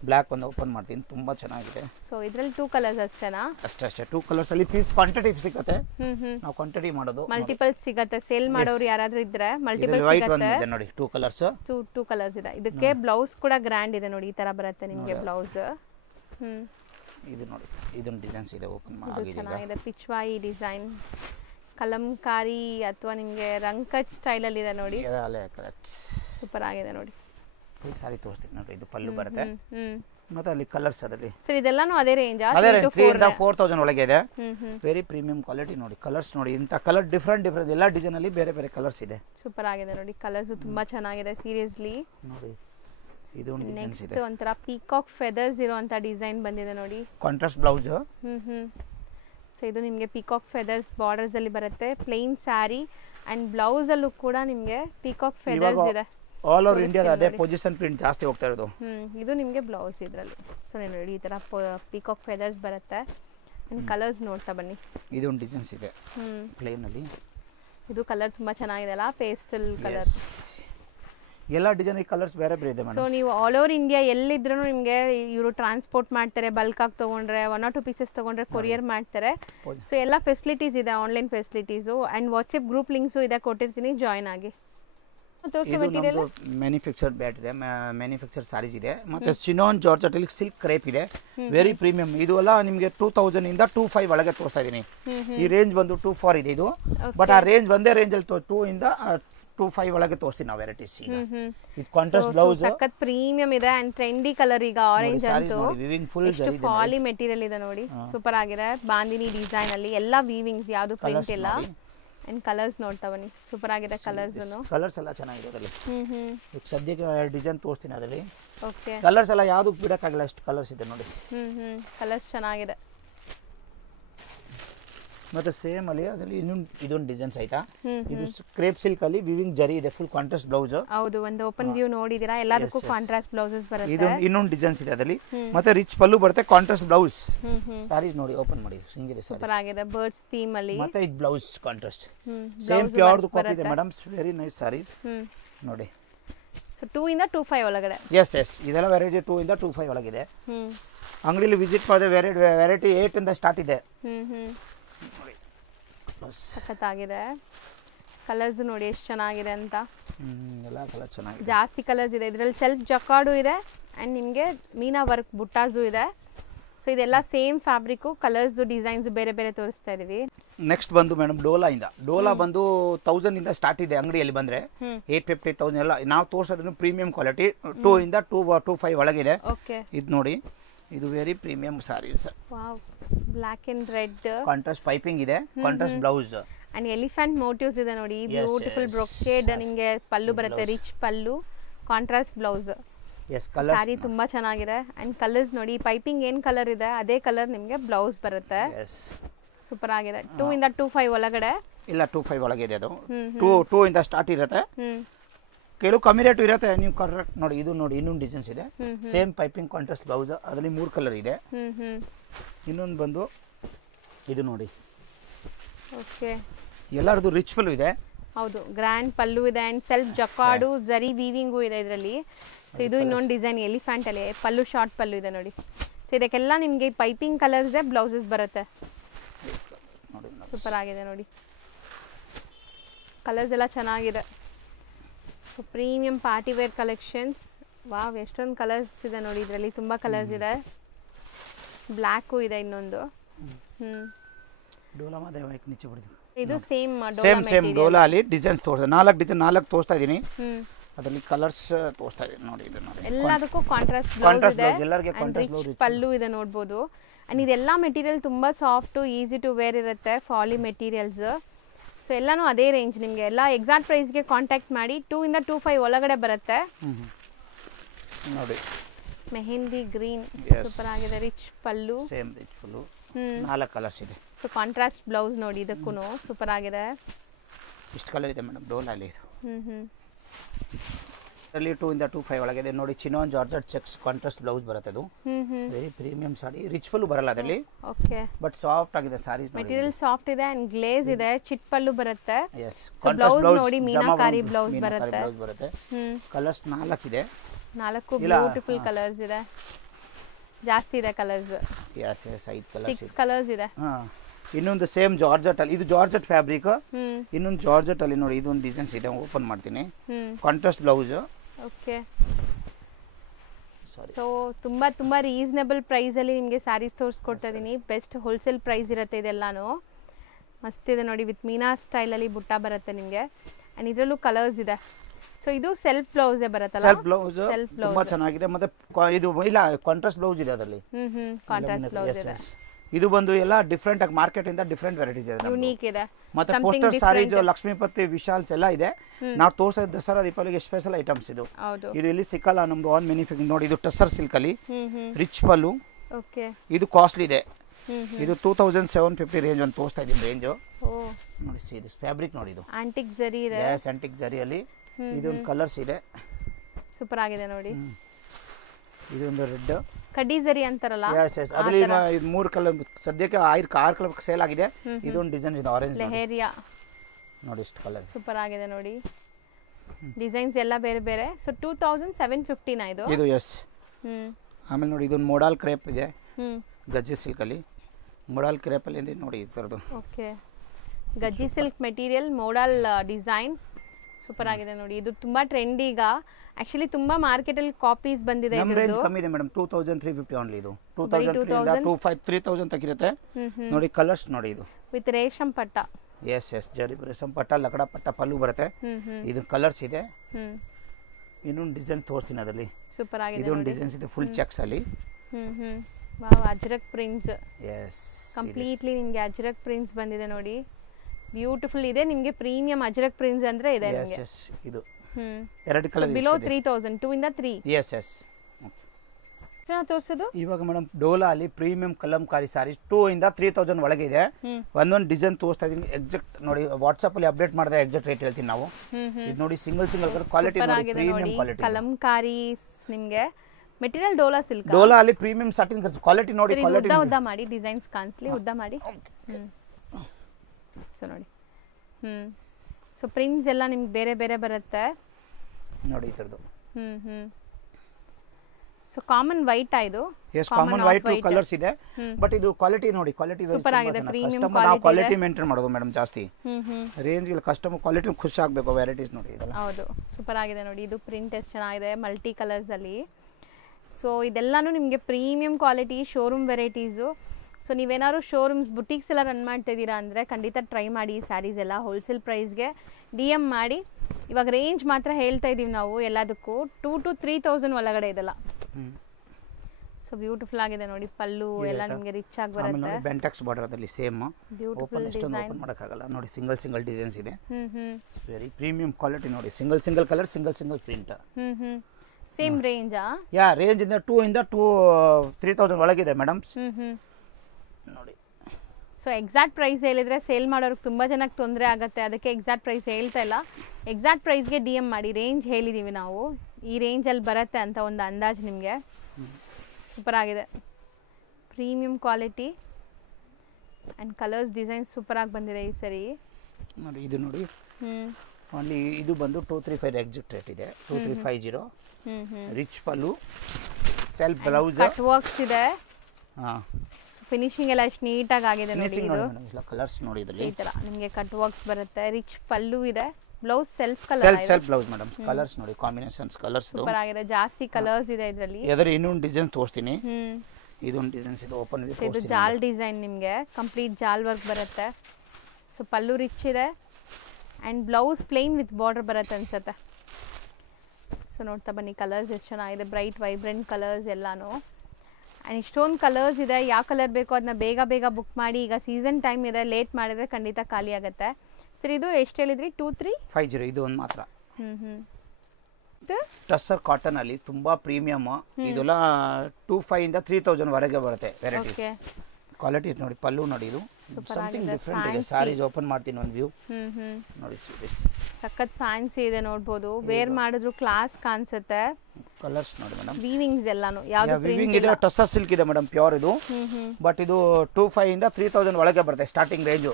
ಬ್ಲಾಕ್ ಒಂದು ಓಪನ್ ಮಾಡ್ತೀನಿ, ತುಂಬಾ ಚೆನ್ನಾಗಿದೆ. ಸೊ ಇದರಲ್ಲಿ 2 ಕಲರ್ಸ್ ಅಷ್ಟೇನಾ? ಅಷ್ಟೇ 2 ಕಲರ್ಸ್ ಅಲ್ಲಿ ಪೀಸ್ ಕ್ವಾಂಟಿಟಿ ಸಿಗುತ್ತೆ. ನಾವು ಕ್ವಾಂಟಿಟಿ ಮಾಡೋದು ಮಲ್ಟಿಪಲ್ಸ್ ಸಿಗುತ್ತೆ. ಸೇಲ್ ಮಾಡೋರು ಯಾರಾದ್ರೂ ಇದ್ರೆ ಮಲ್ಟಿಪಲ್ ವೈಟ್ ಬಂದಿದೆ ನೋಡಿ, 2 ಕಲರ್ಸ್. 2 ಕಲರ್ಸ್ ಇದೆ. ಇದಕ್ಕೆ ಬ್ಲೌಸ್ ಕೂಡ ಗ್ರ್ಯಾಂಡ್ ಇದೆ ನೋಡಿ, ಈ ತರ ಬರುತ್ತೆ ನಿಮಗೆ ಬ್ಲೌಸ್. ಇದು ನೋಡಿ, ಇದೊಂದು ಡಿಸೈನ್ಸ್ ಇದೆ, ಓಪನ್ ಆಗಿದೆ. ಚೆನ್ನಾಗಿದೆ, ಪಿಚ್ವಾಯಿ ಡಿಸೈನ್, ಕಲಂಕಾರಿ ಅಥವಾ ನಿಮಗೆ ರಂಕಟ್ ಸ್ಟೈಲ್ ಅಲ್ಲಿ ಇದೆ ನೋಡಿ. ಕರೆಕ್ಟ್, ಸೂಪರ್ ಆಗಿದೆ ನೋಡಿ. ಈ ಸಾರಿ ತೋರಿಸ್ತೀನಿ ನೋಡಿ, ಇದು ಪಲ್ಲು ಬರುತ್ತೆ ಮತ್ತೆ ಅಲ್ಲಿ ಕಲರ್ಸ್ ಅದರಲ್ಲಿ. ಸರ್ ಇದೆಲ್ಲಾನು ಅದೇ ರೇಂಜ್? ಅದೇ ರೇಂಜ್, 3 ಇಂದ 4000 ಒಳಗೆ ಇದೆ. ವೆರಿ ಪ್ರೀಮಿಯಂ ಕ್ವಾಲಿಟಿ ನೋಡಿ. ಕಲರ್ಸ್ ನೋಡಿ, ಇಂತ ಕಲರ್ ಡಿಫರೆಂಟ್ ಎಲ್ಲ ಡಿಸೈನ್ ಅಲ್ಲಿ ಬೇರೆ ಬೇರೆ ಕಲರ್ಸ್ ಇದೆ. ಸೂಪರ್ ಆಗಿದೆ ನೋಡಿ, ಕಲರ್ಸ್ ತುಂಬಾ ಚೆನ್ನಾಗಿದೆ ಸೀರಿಯಸ್ಲಿ ನೋಡಿ. ಇದು ಒಂದು ಡಿಸೈನ್ ಇದೆ, ಒಂತರ ಪೀಕಾಕ್ ಫೆದರ್ಸ್ ಇರುವಂತ ಡಿಸೈನ್ ಬಂದಿದೆ ನೋಡಿ. Contrast blouse. ಸೊ ಇದು ನಿಮಗೆ ಪೀಕಾಕ್ ಫೆದರ್ಸ್ ಬಾರ್ಡರ್ಸ್ ಅಲ್ಲಿ ಬರುತ್ತೆ. ಪ್ಲೇನ್ ಸ್ಯಾರಿ ಅಂಡ್ ಬ್ಲೌಸ್ ಅಲ್ಲೂ ಕೂಡ ನಿಮಗೆ ಪೀಕಾಕ್ ಫೆದರ್ಸ್ ಇದೆ. ಆಲ್ ಓವರ್ ಇಂಡಿಯಾ ಅದೇ ಪೊಸಿಷನ್ ಪ್ರಿಂಟ್ ಜಾಸ್ತಿ ಹೋಗ್ತಾ ಇರೋದು. ಇದು ನಿಮಗೆ ಬ್ಲೌಸ್ ಇದರಲ್ಲಿ. ಸೊ ನೋಡಿ, ಈ ತರ ಪೀಕಾಕ್ ಫೆದರ್ಸ್ ಬರುತ್ತೆ. ಅಂಡ್ ಕಲರ್ಸ್ ನೋಡ್ತಾ ಬನ್ನಿ. ಇದು ಒಂದು ಡಿಸೈನ್ಸ್ ಇದೆ ಪ್ಲೇನ್ ಅಲ್ಲಿ. ಇದು ಕಲರ್ ತುಂಬಾ ಚೆನ್ನಾಗಿದೆ ಅಲ್ಲ, ಪೇಸ್ಟಲ್ ಕಲರ್. ಎಲ್ಲ ಡಿಸೈನ್ ಕಲರ್ಸ್ ಬೇರೆ ಬೇರೆ ಇದೆ ಮೇಡಮ್. ಸೊ ನೀವು ಆಲ್ ಓವರ್ ಇಂಡಿಯಾ ಎಲ್ಲಿದ್ರೂ ನಿಮಗೆ ಇವರು ಟ್ರಾನ್ಸ್ಪೋರ್ಟ್ ಮಾಡ್ತಾರೆ. ಬಲ್ಕ್ ಆಗಿ ತಗೊಂಡ್ರೆ 1 or 2 ಪೀಸಸ್ ತಗೊಂಡ್ರೆ ಕೊರಿಯರ್ ಮಾಡ್ತಾರೆ. ಸೊ ಎಲ್ಲ ಫೆಸಿಲಿಟೀಸ್ ಇದೆ, online facilities. And WhatsApp group links ಇದೆ, ಕೊಟ್ಟಿರ್ತೀನಿ, ಜಾಯ್ನ್ ಆಗಿ. ತೋರಿಸು ಇದು ಮೆಟೀರಿಯಲ್. ನಮ್ದು ಮ್ಯಾನುಫ್ಯಾಕ್ಚರ್ಡ್ ಬ್ಯಾಟ್ ಇದೆ, ಮ್ಯಾನುಫ್ಯಾಕ್ಚರ್ ಸಾರೀಸ್ ಇದೆ. ಮತ್ತೆ ಚಿನೋನ್ ಜಾರ್ಜೆಟ್ ಅಲ್ಲಿ ಸಿಲ್ಕ್ ಕ್ರೇಪ್ ಇದೆ, ವೆರಿ ಪ್ರೀಮಿಯಂ. ಇದು ಎಲ್ಲ ನಿಮಗೆ 2000 ಇಂದ 25 ಒಳಗೆ ತೋರಿಸ್ತಾ ಇದೀನಿ. ಈ ರೇಂಜ್ ಬಂದು 24 ಇದೆ ಇದು, ಬಟ್ ಆ ರೇಂಜ್ ಒಂದೇ ರೇಂಜ್ ಅಲ್ಲಿ 2 ಇಂದ 25 ಒಳಗೆ ತೋರಿಸ್ತೀವಿ ನಾವು ವೆರೈಟೀಸ್. ಈಗ ಇದು ಕಾಂಟ್ರಾಸ್ಟ್ ಬ್ಲೌಸ್ ಸಖತ್ ಪ್ರೀಮಿಯಂ ಇದೆ ಅಂಡ್ ಟ್ರೆಂಡಿ ಕಲರ್. ಈಗ ಆರೆಂಜ್ ಅಂತೂ ವಿವಿಂಗ್ ಫುಲ್ ಜರಿ ಇದೆ, ಪಾಲಿ ಮೆಟೀರಿಯಲ್ ಇದೆ ನೋಡಿ, ಸೂಪರ್ ಆಗಿದೆ. ಬಾಂದಿನಿ ಡಿಸೈನ್ ಅಲ್ಲಿ ಎಲ್ಲ ವೀವಿಂಗ್ಸ್, ಯಾವುದು ಪ್ರಿಂಟ್ ಇಲ್ಲ. ಅಂಡ್ ಕಲರ್ಸ್ ನೋಡ್ತಾ ಬನ್ನಿ, ಸೂಪರ್ ಆಗಿದೆ ಕಲರ್ಸ್. ಕಲರ್ಸ್ ಎಲ್ಲ ಚೆನ್ನಾಗಿದೆ ಅದರಲ್ಲಿ. ಈಗ ಸದ್ಯಕ್ಕೆ ಡಿಸೈನ್ ತೋರಿಸ್ತೀನಿ ಅದರಲ್ಲಿ. ಓಕೆ, ಕಲರ್ಸ್ ಎಲ್ಲ ಯಾವುದು ಬಿಡಕ್ಕಾಗಿಲ್ಲ, ಅಷ್ಟು ಕಲರ್ಸ್ ಇದೆ ನೋಡಿ. ಕಲರ್ಸ್ ಚೆನ್ನಾಗಿದೆ. ಮತ್ತೆ ಸೇಮ್ ಅಲ್ಲಿ ಅದರಲ್ಲಿ ಇದೊಂದು ಡಿಸೈನ್ಸ್ ಆಯ್ತಾ. ಇದು ಕ್ರೇಪ್ ಸಿಲ್ಕ್ ಅಲ್ಲಿ ವಿವಿಂಗ್ ಜರಿ ಇದೆ, ಫುಲ್ ಕಾಂಟ್ರಾಸ್ಟ್ ಬ್ಲೌಸ್. ಹೌದು, ಒಂದು ಓಪನ್ ವ್ಯೂ ನೋಡಿದೀರಾ, ಎಲ್ಲದಕ್ಕೂ ಕಾಂಟ್ರಾಸ್ಟ್ ಬ್ಲೌಸಸ್ ಬರುತ್ತೆ. ಇದು ಇನ್ನೊಂದು ಡಿಸೈನ್ಸ್ ಇದೆ ಅದರಲ್ಲಿ. ಮತ್ತೆ ರಿಚ್ ಪಲ್ಲು ಬರುತ್ತೆ, ಕಾಂಟ್ರಾಸ್ಟ್ ಬ್ಲೌಸ್. ಸಾರೀಸ್ ನೋಡಿ ಓಪನ್ ಮಾಡಿ, ಹಿಂಗಿದೆ ಸಾರಿ, ಸೂಪರ್ ಆಗಿದೆ. ಬರ್ಡ್ಸ್ ಥೀಮ್ ಅಲ್ಲಿ. ಮತ್ತೆ ಇದು blouse contrast same pure copy ಇದೆ ಮೇಡಮ್, ವೆರಿ ನೈಸ್ ಸಾರೀಸ್ ನೋಡಿ. ಸೊ 2 ಇಂದ 25 ಒಳಗಡೆ. ಎಸ್ ಇದೆಲ್ಲ ವೆರೈಟಿ 2 ಇಂದ 25 ಒಳಗಿದೆ. ಅಂಗಡಿಲಿ ವಿಸಿಟ್ ಮಾಡಿದ್ರೆ ವೆರೈಟಿ 8 ಇಂದ ಸ್ಟಾರ್ಟ್ ಇದೆ. ಸಖತ್ತಾಗಿದೆ. ಕಲರ್ಸ್ ನೋಡಿ ಎಷ್ಟು ಚೆನ್ನಾಗಿದೆ ಅಂತ. ಎಲ್ಲ ಕಲರ್ ಚೆನ್ನಾಗಿದೆ, ಜಾಸ್ತಿ ಕಲರ್ಸ್ ಇದೆ ಇದರಲ್ಲಿ. ಸೆಲ್ಫ್ ಜಕಾರ್ಡು ಇದೆ ಅಂಡ್ ನಿಮಗೆ ಮೀನಾ ವರ್ಕ್ ಬುಟ್ಟಾಸು ಇದೆ. ಸೊ ಇದೆಲ್ಲ ಸೇಮ್ ಫ್ಯಾಬ್ರಿಕ್, ಕಲರ್ಸ್ ಡಿಸೈನ್ಸ್ ಬೇರೆ ಬೇರೆ ತೋರಿಸ್ತಾ ಇದೀವಿ. ನೆಕ್ಸ್ಟ್ ಬಂದು ಮೇಡಮ್ ಡೋಲಾ ಬಂದು 1000 ಇಂದ ಸ್ಟಾರ್ಟ್ ಇದೆ. ಅಂಗಡಿಯಲ್ಲಿ ಬಂದ್ರೆ 850 1000 ಎಲ್ಲ. ನಾವು ತೋರಿಸೋದು ಪ್ರೀಮಿಯಂ ಕ್ವಾಲಿಟಿ 2 ಇಂದ 25 ಒಳಗಿದೆ. ಓಕೆ, ಇದು ನೋಡಿ, ಇದು very premium sarees. Wow, black and red contrast piping ಇದೆ, contrast blouse and elephant motifs ಇದೆ ನೋಡಿ. ಬ್ಯೂಟಿಫುಲ್ ಬ್ರೊಕೇಡ್ ನಿಮಗೆ ಪಲ್ಲು ಬರುತ್ತೆ, rich pallu, contrast blouse. Sari ತುಂಬಾ ಚೆನ್ನಾಗಿದೆ. ಅಂಡ್ ಕಲರ್ಸ್ ನೋಡಿ, ಪೈಪಿಂಗ್ ಏನ್ ಕಲರ್ ಇದೆ ಅದೇ ಕಲರ್ ನಿಮಗೆ ಬ್ಲೌಸ್ ಬರುತ್ತೆ. ಸೂಪರ್ ಆಗಿದೆ. 2 ಇಂದ 25 ಒಳಗಡೆ ಇಲ್ಲ, 25 ಒಳಗಿದೆ. ಅದು 2 ಇಂದ ಸ್ಟಾರ್ಟ್ ಇರುತ್ತೆ. ಕೆಲವು ಕಮ್ಮಿ ರೇಟ್ ಇರುತ್ತೆ, ನೀವು ಕರೆಕ್ಟ್ ನೋಡಿ. ಇದು ನೋಡಿ, ಇನ್ನೊಂದು ಡಿಸೈನ್ಸ್ ಇದೆ, ಸೇಮ್ ಪೈಪಿಂಗ್ ಕಾಂಟ್ರಾಸ್ಟ್ ಬ್ಲೌಸ್. ಅದರಲ್ಲಿ 3 ಕಲರ್ ಇದೆ. ಇನ್ನೊಂದು ಬಂದು ಇದು ನೋಡಿ. ಓಕೆ, ಎಲ್ಲರದು ರಿಚ್ ಪಲ್ಲು ಇದೆ. ಹೌದು, ಗ್ರ್ಯಾಂಡ್ ಪಲ್ಲು ಇದೆ ಅಂಡ್ ಸೆಲ್ಫ್ ಜಕಾರ್ಡು ಜರಿ ವೀವಿಂಗು ಇದೆ ಇದರಲ್ಲಿ. ಸೊ ಇದು ಇನ್ನೊಂದು ಡಿಸೈನ್ ಎಲಿಫೆಂಟ್ ಅಲ್ಲಿ ಪಲ್ಲು, ಶಾರ್ಟ್ ಪಲ್ಲು ಇದೆ ನೋಡಿ. ಸೊ ಇದಕ್ಕೆಲ್ಲ ನಿಮಗೆ ಪೈಪಿಂಗ್ ಕಲರ್ಸ್ ಬ್ಲೌಸಸ್ ಬರುತ್ತೆ. ಸೂಪರ್ ಆಗಿದೆ ನೋಡಿ, ಕಲರ್ಸ್ ಎಲ್ಲ ಚೆನ್ನಾಗಿದೆ. So premium party wear collections. Wow, ಎಷ್ಟೊಂದು ಕಲರ್ಸ್ ಇದೆ ನೋಡಿ ಇದರಲ್ಲಿ, ತುಂಬ ಕಲರ್ಸ್ ಇದೆ. ಬ್ಲ್ಯಾಕು ಇದೆ ಇನ್ನೊಂದು. ಇದು ಸೇಮ್ ಡೋಲಾ ಅಲ್ಲಿ ಡಿಸೈನ್ಸ್ ತೋರಿಸ್ತಾ 4 ಡಿಸೈನ್ 4 ತೋರಿಸ್ತಾ ಇದೀನಿ. ಅದರಲ್ಲಿ ಕಲರ್ಸ್ ತೋರಿಸ್ತಾ ಇದೀನಿ ನೋಡಿ. ಇದು ನೋಡಿ, ಎಲ್ಲದಕ್ಕೂ ಕಾಂಟ್ರಾಸ್ಟ್ ಬ್ಲೌಸ್ ಇದೆ, ಪಲ್ಲು ಇದೆ ನೋಡಬಹುದು. ಅಂಡ್ ಇದೆಲ್ಲ ಮೆಟೀರಿಯಲ್ ತುಂಬಾ ಸಾಫ್ಟ್, ಈಸಿ ಟು ವೇರ್ ಇರುತ್ತೆ, ಫಾಲಿ ಮೆಟೀರಿಯಲ್ಸ್. ಸೊ ಎಲ್ಲಾನು ಅದೇ ರೇಂಜ್. ನಿಮಗೆ ಎಲ್ಲ ಎಕ್ಸಾಕ್ಟ್ ಪ್ರೈಸ್ಗೆ ಕಾಂಟ್ಯಾಕ್ಟ್ ಮಾಡಿ. 2 ಇಂದ 25 ಒಳಗಡೆ ಬರುತ್ತೆ ನೋಡಿ. ಮೆಹಂದಿ ಗ್ರೀನ್ ಸೂಪರ್ ಆಗಿದೆ, ರಿಚ್ ಪಲ್ಲು, ಸೇಮ್ ರಿಚ್ ಪಲ್ಲು, 4 ಕಲರ್ಸ್ ಇದೆ. ಸೊ ಕಾಂಟ್ರಾಸ್ಟ್ ಬ್ಲೌಸ್ ನೋಡಿ, ಇದಕ್ಕೂ ಸೂಪರ್ ಆಗಿದೆ. ಇಷ್ಟು ಕಲರ್ ಇದೆ ಮೇಡಮ್ ಡೋಲಲ್ಲಿ. ಅದರಲ್ಲಿ 2 ಇಂದ 25 ಒಳಗಿದೆ ನೋಡಿ. Chinon georgette cheques contrast blouse ಬರುತ್ತೆ. ಅದು ವೆರಿ ಪ್ರೀಮಿಯಂ ಸಾರಿ, ರಿಚ್ ಪಲ್ಲು ಬರಲ್ಲ ಅದರಲ್ಲಿ. ಓಕೆ, ಬಟ್ ಸಾಫ್ಟ್ ಆಗಿದೆ ಸಾರೀಸ್. ಮೆಟೀರಿಯಲ್ ಸಾಫ್ಟ್ ಇದೆ ಅಂಡ್ ಗ್ಲೇಸ್ ಇದೆ, ಚಿಟ್ ಪಲ್ಲು ಬರುತ್ತೆ. ಬ್ಲೌಸ್ ನೋಡಿ, ಮೀನಾಕಾರಿ ಬ್ಲೌಸ್ ಬರುತ್ತೆ. ಕಲರ್ಸ್ 4 ಇದೆ, 4 ಬ್ಯೂಟಿಫುಲ್ ಕಲರ್ಸ್ ಇದೆ. ಜಾಸ್ತಿ ಇದೆ ಕಲರ್ಸ್. 6 ಕಲರ್ಸ್ ಇದೆ. ಇನ್ನೊಂದು ಸೇಮ್ ಜಾರ್ಜೆಟ್ ಅಲ್ಲಿ, ಇದು ಜಾರ್ಜೆಟ್ ಫ್ಯಾಬ್ರಿಕ್. ಇನ್ನೊಂದು ಜಾರ್ಜೆಟ್ ಅಲ್ಲಿ ನೋಡಿ, ಇದೊಂದು ಡಿಸೈನ್ಸ್ ಇದೆ, ಓಪನ್ ಮಾಡ್ತೀನಿ. Contrast blouse. ಓಕೆ, ಸೊ ತುಂಬಾ ರೀಸನಬಲ್ ಪ್ರೈಸ್ ಅಲ್ಲಿ ನಿಮಗೆ ಸ್ಯಾರೀಸ್ ತೋರಿಸ್ಕೊಡ್ತಾ ಇದೀನಿ. ಬೆಸ್ಟ್ ಹೋಲ್ಸೇಲ್ ಪ್ರೈಸ್ ಇರುತ್ತೆ ಇದೆಲ್ಲಾನು. ಮಸ್ತ್ ಇದೆ ನೋಡಿ, ವಿತ್ ಮೀನಾ ಸ್ಟೈಲ್ ಅಲ್ಲಿ ಬುಟ್ಟ ಬರುತ್ತೆ ನಿಮಗೆ. ಅಂಡ್ ಇದರಲ್ಲೂ ಕಲರ್ಸ್ ಇದೆ. ಸೊ ಇದು ಸೆಲ್ಫ್ ಬ್ಲೌಸ್ ಬರುತ್ತಲ್ಲ, ಸೆಲ್ಫ್ ಬ್ಲೌಸ್ ತುಂಬಾ ಚೆನ್ನಾಗಿದೆ. ಮತ್ತೆ ಇದು ಇಲ್ಲ, ಕಾಂಟ್ರಾಸ್ಟ್ ಬ್ಲೌಸ್ ಇದೆ ಅದರಲ್ಲಿ. ಕಾಂಟ್ರಾಸ್ಟ್ ಬ್ಲೌಸ್ ಇದೆ. ಇದು ಬಂದು ಎಲ್ಲ ಡಿಫರೆಂಟ್ ಆಗಿ ಮಾರ್ಕೆಟ್ ಇಂದ ಡಿಫರೆಂಟ್ ವೆರೈಟೀಸ್ ಇದೆ, ಯೂನಿಕ್ ಇದೆ. ಮತ್ತೆ ಪೋಸ್ಟರ್ ಸಾರೀಸ್, ಲಕ್ಷ್ಮೀಪತಿ, ವಿಶಾಲ್ಸ್ ಎಲ್ಲ ಇದೆ. ನಾವು ತೋರಿಸೋ ದಸರಾ ದೀಪಾವಳಿಗೆ ಸ್ಪೆಷಲ್ ಐಟಮ್ಸ್ ಇದು. ಇದು ಇಲ್ಲಿ ಸಿಕ್ಕಲ್ಲ, ನಮ್ದು ಆನ್ ಮ್ಯಾನುಫ್ಯಾಕ್ಚರಿಂಗ್ ನೋಡಿ. ಇದು ಟಸರ್ ಸಿಲ್ಕ್ ಅಲ್ಲಿ ರಿಚ್ ಪಲ್ಲು. ಓಕೆ, ಇದು ಕಾಸ್ಟ್ಲಿ ಇದೆ. ಇದು 2750 ರೇಂಜ್ ಅಂತ ತೋರಿಸ್ತಾ ಇದೀನಿ ರೇಂಜ್ ನೋಡಿ. ಇದು ಫ್ಯಾಬ್ರಿಕ್ ನೋಡಿ, ಇದು ಆಂಟಿಕ್ ಜರಿ ಇದೆ. ಯಸ್, ಆಂಟಿಕ್ ಜರಿಯಲ್ಲಿ ಇದೊಂದು ಕಲರ್ಸ್ ಇದೆ, ಸೂಪರ್ ಆಗಿದೆ ನೋಡಿ. ಇದೊಂದು ರೆಡ್ ಕಡ್ಡಿ ಜರಿ ಅಂತಾರಲ್ಲ, ಅದರಲ್ಲಿ 3 ಕಲರ್ ಸದ್ಯಕ್ಕೆ 6 ಕಲರ್ ಸೇಲ್ ಆಗಿದೆ. ಇದೊಂದು ಡಿಸೈನ್ ಇದೆ, ಆರೆಂಜ್ ಲೆಹೇರಿಯಾ ನೋಡಿ. ಇಷ್ಟು ಕಲರ್ ಸೂಪರ್ ಆಗಿದೆ ನೋಡಿ, ಡಿಸೈನ್ಸ್ ಎಲ್ಲ ಬೇರೆ ಬೇರೆ. ಸೊ 2750 ನಾ ಇದು. ಇದು ಎಸ್. ಆಮೇಲೆ ನೋಡಿ, ಇದೊಂದು ಮೋಡಲ್ ಕ್ರೇಪ್ ಇದೆ, ಗಜ್ಜಿ ಸಿಲ್ಕ್ ಅಲ್ಲಿ. ಮೋಡಲ್ ಕ್ರೇಪ್ ಅಲ್ಲಿ ನೋಡಿ ಈ ತರದ್ದು. Okay, Gajji silk material, modal design. Super ಆಗಿದೆ ನೋಡಿ, ಇದು ತುಂಬಾ ಟ್ರೆಂಡ್ ಈಗ. ಆಕ್ಚುಲಿ ತುಂಬಾ ಮಾರ್ಕೆಟ್ ಅಲ್ಲಿ ಕಾಪೀಸ್ ಬಂದಿದೆ ನಮ್ಮ ರೇಂಜ್ ಇದ್ರದ್ದು. ಕಮ್ಮಿ ಇದೆ ಮೇಡಮ್, 2350 ಓನ್ಲಿ. ಇದು 2300 ತಕ್ಕಿರುತ್ತೆ ನೋಡಿ. ಕಲರ್ಸ್ ನೋಡಿ, ಇದು ವಿತ್ ರೇಷಮ್ ಪಟ್ಟ. ಎಸ್ ಜರಿ ರೇಷಮ್ ಪಟ್ಟ, ಲಕಡ ಪಟ್ಟ ಪಲ್ಲು ಬರುತ್ತೆ. ಇದು ಕಲರ್ಸ್ ಇದೆ. ಇನ್ನೊಂದು ಡಿಸೈನ್ ತೋರಿಸ್ತೀನಿ ಅದರಲ್ಲಿ. ಸೂಪರ್ ಆಗಿದೆ. ಇದೊಂದು ಡಿಸೈನ್ಸ್ ಇದೆ ಫುಲ್ ಚೆಕ್ಸ್ ಅಲ್ಲಿ. Wow, ajrak prints. Yes, completely ನಿಮಗೆ ಅಜ್ರಕ್ ಪ್ರಿಂಟ್ಸ್ ಬಂದಿದೆ ನೋಡಿ. ಬ್ಯೂಟಿಫುಲ್ ಇದೆ. ನಿಮಗೆ ಪ್ರೀಮಿಯಂ ಅಜ್ರಕ್ ಪ್ರಿಂಟ್ಸ್ ಅಂದ್ರೆ ಇದೆ ನಿಮಗೆ. ಎಸ್ ಇದು ಎರಡು ಕಲರ್ ಬಿಲೋ 3000, 2 ಇಂದ 3. ಎಸ್ ತೋರಿಸೋದು ಇವಾಗ ಮೇಡಮ್ ಡೋಲಾ ಅಲ್ಲಿ ಪ್ರೀಮಿಯಂ ಕಲಂಕಾರಿ ಸಾರೀಸ್ 2 ಇಂದ 3000 ಒಳಗೆ ಇದೆ. ಒಂದೊಂದು ಡಿಸೈನ್ ತೋರಿಸ್ತಾ ಇದೀನಿ. ಎಕ್ಸಾಕ್ಟ್ ನೋಡಿ, ವಾಟ್ಸ್ಆಪ್ ಅಲ್ಲಿ ಅಪ್ಡೇಟ್ ಮಾಡಿದ್ರೆ ಎಕ್ಸಾಕ್ಟ್ ರೇಟ್ ಹೇಳ್ತೀನಿ ನಾವು. ಇದು ನೋಡಿ, ಸಿಂಗಲ್ ಕ್ವಾಲಿಟಿ ನೋಡಿ, ಪ್ರೀಮಿಯಂ ಕ್ವಾಲಿಟಿ ಕಲಂಕಾರಿ. ನಿಮಗೆ ಮೆಟೀರಿಯಲ್ ಡೋಲಾ ಸಿಲ್ಕ್. ಡೋಲಾ ಅಲ್ಲಿ ಪ್ರೀಮಿಯಂ ಸಾಟಿನ್ ಕ್ವಾಲಿಟಿ ನೋಡಿ. ಕ್ವಾಲಿಟಿ ಉದ್ದ ಮಾಡಿ, ಡಿಸೈನ್ಸ್ ಕಾಣಿಸ್ಲಿ, ಉದ್ದ ಮಾಡಿ. ಸೊ ನೋಡಿ, ಸೊ ಪ್ರಿಂಟ್ಸ್ ಎಲ್ಲ ನಿಮ್ಗೆ ಬೇರೆ ಬೇರೆ ಬರುತ್ತೆ ನೋಡಿ ಇದರದು. ಸೊ ಕಾಮನ್ ವೈಟ್ ಇದು. ಎಸ್, ಕಾಮನ್ ವೈಟ್ ಕಲರ್ಸ್ ಇದೆ. ಬಟ್ ಇದು ಕ್ವಾಲಿಟಿ ನೋಡಿ, ಕ್ವಾಲಿಟಿ ಸೂಪರ್ ಆಗಿದೆ. ಪ್ರೀಮಿಯಂ ಕಸ್ಟಮರ್ ನಾವು ಕ್ವಾಲಿಟಿ ಮೇಂಟೈನ್ ಮಾಡೋದು ಮೇಡಮ್ ಜಾಸ್ತಿ. ರೇಂಜ್ ಇಲ್ಲ, ಕಸ್ಟಮರ್ ಕ್ವಾಲಿಟಿ ಖುಷಿ ಆಗಬೇಕು. ವೆರೈಟೀಸ್ ನೋಡಿ ಇದೆಲ್ಲ. ಹೌದು, ಸೂಪರ್ ಆಗಿದೆ ನೋಡಿ. ಇದು ಪ್ರಿಂಟ್ ಎಷ್ಟು ಚೆನ್ನಾಗಿದೆ, ಮಲ್ಟಿ ಕಲರ್ಸ್ ಅಲ್ಲಿ. ಸೊ ಇದೆಲ್ಲಾನು ನಿಮಗೆ premium quality showroom varieties. So ನೀವೇನಾದ್ರು ಶೋರೂಮ್ಸ್ ಬುಟೀಕ್ಸ್ ಎಲ್ಲ ರನ್ ಮಾಡ್ತಾ ಇದ್ದೀರಾ ಅಂದರೆ ಖಂಡಿತ ಟ್ರೈ ಮಾಡಿ. ಸ್ಯಾರೀಸ್ ಎಲ್ಲ ಹೋಲ್ಸೇಲ್ ಪ್ರೈಸ್ಗೆ DM ಮಾಡಿ. ಇವಾಗ ರೇಂಜ್ ಮಾತ್ರ ಹೇಳ್ತಾ ಇದ್ದೀವಿ ನಾವು ಎಲ್ಲದಕ್ಕೂ 2 to 3000 ಒಳಗಡೆ ಇದೆಲ್ಲ. ಸೊ ಬ್ಯೂಟಿಫುಲ್ ಆಗಿದೆ ನೋಡಿ. ಪಲ್ಲು ಎಲ್ಲ ನಿಮಗೆ ರಿಚ್ ಆಗಿ ಬರುತ್ತೆ. ಬೆಂಟೆಕ್ಸ್ ಬಾರ್ಡರ್ ಅದರಲ್ಲಿ ಸೇಮ್. Beautiful design. ಓಪನ್ ಮಾಡಕ್ಕಾಗಲ್ಲ ನೋಡಿ, ಸಿಂಗಲ್ ಡಿಸೈನ್ಸ್ ಇದೆ. ವೆರಿ ಪ್ರೀಮಿಯಂ ಕ್ವಾಲಿಟಿ ನೋಡಿ. Single colour, single print. Same ರೇಂಜಾ? ಯಾ, ರೇಂಜ್ ಇಂದ 2 ಇಂದ 3000 ಒಳಗಿದೆ ಮೇಡಮ್ ನೋಡಿ. ಸೊ ಎಕ್ಸಾಕ್ಟ್ ಪ್ರೈಸ್ ಹೇಳಿದ್ರೆ ಸೇಲ್ ಮಾಡೋರಿಗೆ ತುಂಬ ಜನಕ್ಕೆ ತೊಂದರೆ ಆಗುತ್ತೆ. ಅದಕ್ಕೆ ಎಕ್ಸಾಕ್ಟ್ ಪ್ರೈಸ್ ಹೇಳ್ತಾ ಇಲ್ಲ. ಎಕ್ಸಾಕ್ಟ್ ಪ್ರೈಸ್ಗೆ DM ಮಾಡಿ. ರೇಂಜ್ ಹೇಳಿದ್ದೀವಿ ನಾವು, ಈ ರೇಂಜಲ್ಲಿ ಬರುತ್ತೆ ಅಂತ ಒಂದು ಅಂದಾಜು ನಿಮಗೆ. ಸೂಪರ್ ಆಗಿದೆ, premium quality and colours design super ಆಗಿ ಬಂದಿದೆ ಈ ಸರಿ ನೋಡಿ. ಇದು ನೋಡಿ, ಓನ್ಲಿ ಇದು ಬಂದು 235 ಎಕ್ಸಾಕ್ಟ್ ರೇಟ್ ಇದೆ. 2350. ರಿಚ್ ಪಲ್ಲು, ಸೆಲ್ಫ್ ಬ್ಲೌಸ್, ಕಟ್ ವರ್ಕ್ಸ್ ಇದೆ. ಫಿನಿಶಿಂಗ್ ಎಲ್ಲ ಎಷ್ಟು ನೀಟಾಗಿ ಆಗಿದೆ ನೋಡಿ. ಇದು ಕಲರ್ಸ್ ನೋಡಿ, ಇದರಲ್ಲಿ ಈ ತರ ನಿಮಗೆ ಕಟ್ ವರ್ಕ್ಸ್ ಬರುತ್ತೆ. ರಿಚ್ ಪಲ್ಲು ಇದೆ. Blouse self colour, self blouse madam. Colours ನೋಡಿ, ಕಾಂಬಿನೇಷನ್ಸ್ ಕಲರ್ಸ್ ಸೂಪರ್ ಆಗಿದೆ. ಜಾಸ್ತಿ ಕಲರ್ಸ್ ಇದೆ ಇದರಲ್ಲಿ. ಇದರ ಇನ್ನೊಂದು ಡಿಸೈನ್ ತೋರಿಸ್ತೀನಿ. ಇದೊಂದು ಡಿಸೈನ್ಸ್ ಇದೆ ಓಪನ್ ಇದೆ. ಇದು ಜಾಲ್ ಡಿಸೈನ್, ನಿಮಗೆ ಕಂಪ್ಲೀಟ್ ಜಾಲ್ ವರ್ಕ್ ಬರುತ್ತೆ. ಸೊ ಪಲ್ಲು ರಿಚ್ ಇದೆ and blouse plain with border ಬರುತ್ತೆ ಅನ್ಸುತ್ತೆ. ಸೊ ನೋಡ್ತಾ ಬನ್ನಿ, ಕಲರ್ಸ್ ಎಷ್ಟು ಚೆನ್ನಾಗಿದೆ. ಬ್ರೈಟ್ ವೈಬ್ರೆಂಟ್ ಕಲರ್ಸ್ ಎಲ್ಲಾನು. ಆ್ಯಂಡ್ ಇಷ್ಟೊಂದು ಕಲರ್ಸ್ ಇದೆ. ಯಾವ ಕಲರ್ ಬೇಕೋ ಅದನ್ನ ಬೇಗ ಬುಕ್ ಮಾಡಿ. ಈಗ ಸೀಸನ್ ಟೈಮ್ ಇದೆ, ಲೇಟ್ ಮಾಡಿದ್ರೆ ಖಂಡಿತ ಖಾಲಿ ಆಗುತ್ತೆ. ಸರ್ ಇದು ಎಷ್ಟು ಹೇಳಿದ್ರಿ? 2350. ಇದು ಒಂದು ಮಾತ್ರ. ಟಸ್ಸರ್ ಕಾಟನ್ ಅಲ್ಲಿ ತುಂಬಾ ಪ್ರೀಮಿಯಮ್. ಇದೆಲ್ಲ 2500 ಇಂದ 3000 ವರೆಗೆ ಬರುತ್ತೆ ವೆರೈಟೀಸ್. ಕ್ವಾಲಿಟಿ ನೋಡಿ, ಪಲ್ಲು ನೋಡಿ, ಇದು ಸಮಥಿಂಗ್ ಡಿಫರೆಂಟ್ ಇದೆ. ಸಾರೀಸ್ ಓಪನ್ ಮಾಡ್ತೀನಿ ಒಂದು ವ್ಯೂ ನೋಡಿ. ಸಖತ್ ಫ್ಯಾನ್ಸಿ ಇದೆ, ನೋಡ್ಬೋದು. ವೇರ್ ಮಾಡಿದ್ರು ಕ್ಲಾಸ್ ಕಾಣಿಸುತ್ತೆ. ಕಲರ್ಸ್ ನೋಡಿ ಮೇಡಮ್. ವೀವಿಂಗ್ಸ್ ಎಲ್ಲಾನು ಯಾವುದು ವೀವಿಂಗ್ ಇದೆ. ಟಸ್ಸರ್ ಸಿಲ್ಕ್ ಇದೆ ಮೇಡಮ್, ಪ್ಯೂರ್ ಇದು. ಬಟ್ ಇದು 2500 ಇಂದ 3000 ಒಳಗೆ ಬರುತ್ತೆ ಸ್ಟಾರ್ಟಿಂಗ್ ರೇಂಜು.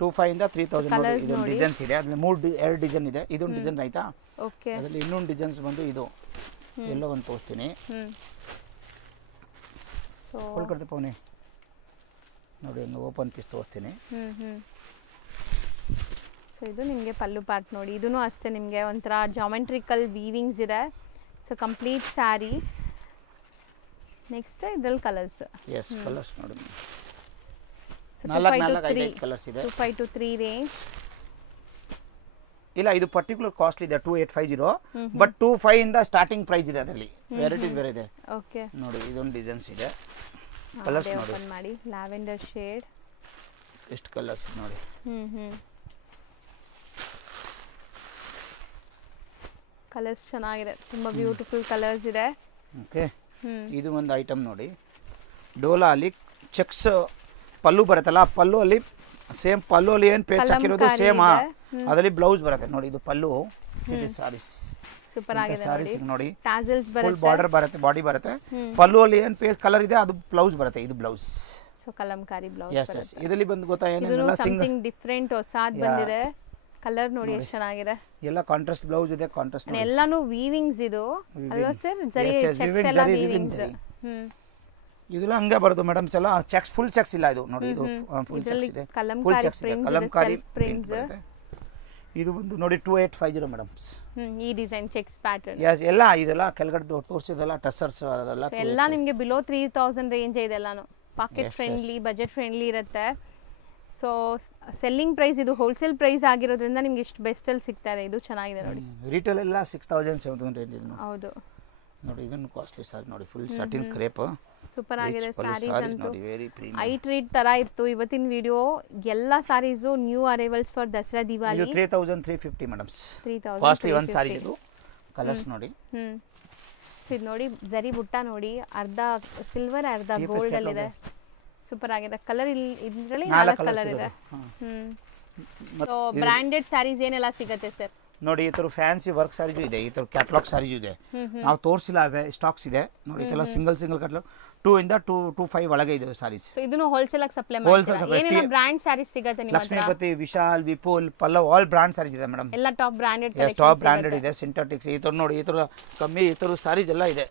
2500 ಇಂದ 3000. ಇದೊಂದು ಡಿಸೈನ್ಸ್ ಇದೆ, ಅದ್ರಲ್ಲಿ ಎರಡು ಡಿಸೈನ್ ಇದೆ. ಇದೊಂದು ಡಿಸೈನ್ ಆಯ್ತಾ? ಓಕೆ. ಅದರಲ್ಲಿ ಇನ್ನೊಂದು ಡಿಸೈನ್ಸ್ ಬಂದು ಇದು ಎಲ್ಲೋ ಒಂದು ತೋರಿಸ್ತೀನಿ. ಕೊಡ್ತೆ ಪವನಿ ನೋಡಿ, ಒಂದು ಓಪನ್ ಪೀಸ್ ತೋರಿಸ್ತೀನಿ. ಸೊ ಇದು ನಿಮಗೆ ಪಲ್ಲು ಪಾರ್ಟ್ ನೋಡಿ. ಇದೂ ಅಷ್ಟೇ ನಿಮಗೆ ಒಂಥರ ಜಾಮೆಟ್ರಿಕಲ್ ವೀವಿಂಗ್ಸ್ ಇದೆ. So complete sari. ನೆಕ್ಸ್ಟ್ ಇದ್ರಲ್ಲಿ ಕಲರ್ಸ್. ಎಸ್, ಕಲರ್ಸ್ ನೋಡಿ. 4 ಕಲರ್ಸ್ ಇದೆ. 2523 ರೇಂಜ್ ಇಲ್ಲ, ಇದು ಪರ್ಟಿಕ್ಯುಲರ್ ಕಾಸ್ಟ್ಲಿ ಇದೆ 2850. ಬಟ್ 25 ಇಂದ ಸ್ಟಾರ್ಟಿಂಗ್ ಪ್ರೈಸ್ ಇದೆ. ಅದರಲ್ಲಿ ವೆರೈಟೀಸ್ ಬೇರೆ ಇದೆ. ಓಕೆ ನೋಡಿ, ಇದೊಂದು ಡಿಸೈನ್ಸ್ ಇದೆ. ಕಲರ್ಸ್ ನೋಡಿ, ಓಪನ್ ಮಾಡಿ. Lavender shade. ಎಷ್ಟು ಕಲರ್ಸ್ ನೋಡಿ. ಕಲರ್ಸ್ ಚೆನ್ನಾಗಿದೆ, ತುಂಬಾ ಬ್ಯೂಟಿಫುಲ್ ಕಲರ್ಸ್ ಇದೆ. ಓಕೆ, ಇದು ಒಂದು ಐಟಮ್ ನೋಡಿ. ಡೋಲಾ ಅಲ್ಲಿ ಚೆಕ್ಸ್ ಪಲ್ಲು ಬರುತ್ತಲ್ಲ, ಪಲ್ಲು ಅಲ್ಲಿ ಸೇಮ್ ಪಲ್ಲು ಅಲ್ಲಿ ಏನು ಪೇಚ್ ಹಾಕಿರೋದು ಸೇಮ್, ಅದರಲ್ಲಿ ಬ್ಲೌಸ್ ಬರುತ್ತೆ ನೋಡಿ. ಇದು ಪಲ್ಲು ಸಾರೀಸ್ ಸೂಪರ್ ಆಗಿದೆ ನೋಡಿ. ಟಾಸಲ್ಸ್ ಬರುತ್ತೆ, ಫುಲ್ ಬಾರ್ಡರ್ ಬರುತ್ತೆ, ಬಾಡಿ ಬರುತ್ತೆ. ಪಲ್ಲು ಅಲ್ಲಿ ಏನು ಪೇಚ್ ಕಲರ್ ಇದೆ ಅದು ಬ್ಲೌಸ್ ಬರುತ್ತೆ. ಇದು blouse. So Kalamkari blouse. Yes yes. ಇದರಲ್ಲಿ ಬಂದು ಗೊತ್ತಾ ಏನೆಲ್ಲ ಸಮಥಿಂಗ್ ಡಿಫರೆಂಟ್ ಹೊಸಾದ್ ಬಂದಿದೆ. ಕಲರ್ ನೋಡಿ ಎಷ್ಟು ಚೆನ್ನಾಗಿದೆ. ಎಲ್ಲ ಕಾಂಟ್ರಾಸ್ಟ್ ಬ್ಲೌಸ್ ಇದೆ. ಕಾಂಟ್ರಾಸ್ಟ್ ಎಲ್ಲಾನು ವೀವಿಂಗ್ಸ್ ಇದು ಅಲ್ವಾ ಸರ್? ಜರಿ ಚೆಕ್ಸ್ ಎಲ್ಲ ವೀವಿಂಗ್ಸ್. ಇದೆಲ್ಲ ಹಂಗೆ ಬರೋದು ಮೇಡಮ್. ಎಲ್ಲ ಚೆಕ್ಸ್, ಫುಲ್ ಚೆಕ್ಸ್ ಇಲ್ಲ ಇದು ನೋಡಿ. ಇದು ಫುಲ್ ಚೆಕ್ಸ್ ಇದೆ. ಕಲಂಕಾರಿ ಪ್ರಿಂಟ್ಸ್. ಇದು ಬಂದು ನೋಡಿ 2850 ಮೇಡಮ್. ಈ ಡಿಸೈನ್ ಚೆಕ್ಸ್ ಪ್ಯಾಟರ್ನ್ ಎಸ್ ಎಲ್ಲ ಇದೆಲ್ಲ ಕೆಳಗಡೆ ತೋರಿಸಿದೆಲ್ಲ ಟಸರ್ಸ್ ಅದೆಲ್ಲ ಎಲ್ಲ ನಿಮಗೆ ಬಿಲೋ 3000 ರೇಂಜ್ ಇದೆಲ್ಲಾನು. ಪಾಕೆಟ್ ಫ್ರೆಂಡ್ಲಿ, ಬಜೆಟ್ ಫ್ರೆಂಡ್ಲಿ ಇರುತ್ತೆ. ಸೊ ಸೆಲ್ಲಿಂಗ್ ಪ್ರೈಸ್ ಇದು ಹೋಲ್ಸೇಲ್ ಪ್ರೈಸ್ ಆಗಿರೋದ್ರಿಂದ ನಿಮ್ಗೆ ಇಷ್ಟು ಬೆಸ್ಟಲ್ಲಿ ಸಿಗ್ತಾರೆ. ಇದು ಚೆನ್ನಾಗಿದೆ ನೋಡಿ. ರಿಟೇಲ್ ಎಲ್ಲ 6700 ರೇಂಜ್ ಇದು. ಹೌದು ನೋಡಿ ಇದನ್ನು ಕಾಸ್ಟ್ಲಿ ಸಾರಿ ನೋಡಿ, ಫುಲ್ ಸಟಿನ್ ಕ್ರೇಪ್ ಸೂಪರ್ ಆಗಿದೆ. ಸ್ಯಾರೀಸ್ ಅಂತೂ ನೋಡಿ ವೆರಿ ಪ್ರೀಮಿಯಂ ಐಟ್ ರೀಡ್ ತರ ಇತ್ತು. ಇವತ್ತಿನ ವಿಡಿಯೋ ಎಲ್ಲ sarees new arrivals for Dasara Diwali. ಇದು 3350 ಮೇಡಮ್ಸ್. 3000 ಕಾಸ್ಟ್ಲಿ ಒಂದು ಸಾರಿ ಇದು. ಕಲರ್ಸ್ ನೋಡಿ. ಇದು ನೋಡಿ ಜರಿ ಬುಟ್ಟ ನೋಡಿ, ಅರ್ಧ ಸಿಲ್ವರ್ ಅರ್ಧ ಗೋಲ್ಡ್ ಅಲ್ಲಿ ಇದೆ. ಸೂಪರ್ ಆಗಿದೆ. ಕಲರ್ ಇದರಲ್ಲಿ 4 ಕಲರ್ ಇದೆ. ಸೊ ಬ್ರಾಂಡೆಡ್ ಸ್ಯಾರೀಸ್ ಏನೆಲ್ಲ ಸಿಗುತ್ತೆ ಸರ್? ನೋಡಿ ಈ ತರ ಫ್ಯಾನ್ಸಿ ವರ್ಕ್ ಸಾರೀಸು ಇದೆ, ಈ ತರ ಕ್ಯಾಟಲಾಗ್ ಸಾರೀಸು ಇದೆ. ನಾವು ತೋರಿಸಿಲ್ಲ, ಅವೇ ಸ್ಟಾಕ್ಸ್ ಇದೆ ನೋಡಿ. ಇದೆಲ್ಲ ಸಿಂಗಲ್ ಕ್ಯಾಟಲಾಗ್ 2 ಇಂದ 225 ಒಳಗೆ ಇದೆ ಸಾರೀಸ್. ಸೊ ಇದನ್ನು ಹೋಲ್ಸೇಲ್ ಆಗಿ ಸಪ್ಲೈ ಮಾಡ್ತೀರಾ? ಏನೇನ ಬ್ರಾಂಡ್ ಸ್ಯಾರೀಸ್ ಸಿಗುತ್ತೆ ನಿಮ್ಮ ಹತ್ರ? ಲಕ್ಷ್ಮೀಪತಿ, ವಿಶಾಲ್, ವಿಪುಲ್, ಪಲ್ಲವ್ ಆಲ್ ಬ್ರಾಂಡ್ ಸಾರೀಸ್ ಇದೆ ಮೇಡಮ್. ಎಲ್ಲ top branded collection. Top branded ಇದೆ. ಸಿಂಥೆಟಿಕ್ಸ್ ಈ ತರ ನೋಡಿ, ಈ ತರ ಕಮ್ಮಿ ಈ ತರ ಸಾರೀಸ್ ಎಲ್ಲ ಇದೆ.